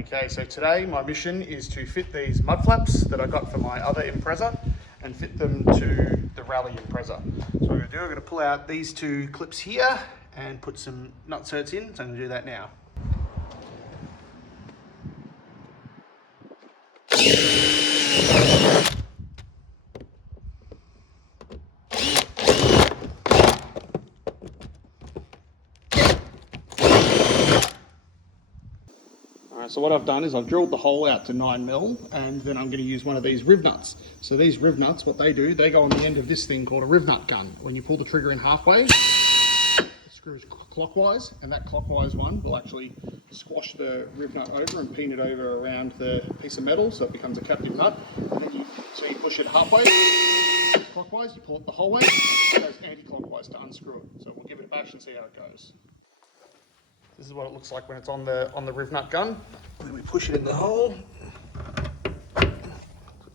Okay, so today my mission is to fit these mud flaps that I got for my other Impreza and fit them to the Rally Impreza. So what I'm going to do, I'm going to pull out these two clips here and put some nut certs in, so I'm going to do that now. So what I've done is I've drilled the hole out to 9mm, and then I'm going to use one of these riv nuts. So these riv nuts, what they do, they go on the end of this thing called a riv nut gun. When you pull the trigger in halfway, it screws clockwise, and that clockwise one will actually squash the riv nut over and pin it over around the piece of metal so it becomes a captive nut. And then you push it halfway, clockwise, you pull it the whole way, it goes anti-clockwise to unscrew it. So we'll give it a bash and see how it goes. This is what it looks like when it's on the riv nut gun. And then we push it in the hole.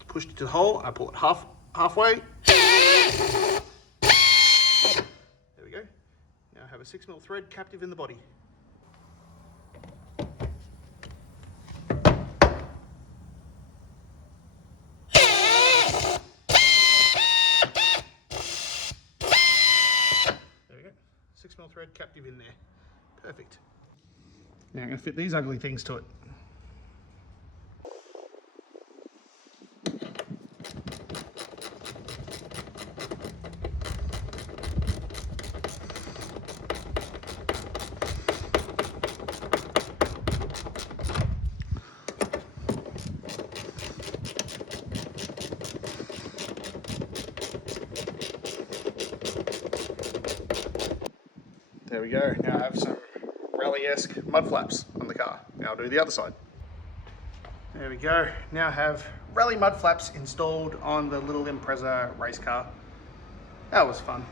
Push it to the hole. I pull it halfway. There we go. Now I have a 6mm thread captive in the body. There we go. 6mm thread captive in there. Perfect. Now I'm going to fit these ugly things to it. There we go. Now I have some rally-esque mud flaps on the car. Now I'll do the other side. There we go. Now I have rally mud flaps installed on the little Impreza race car. That was fun.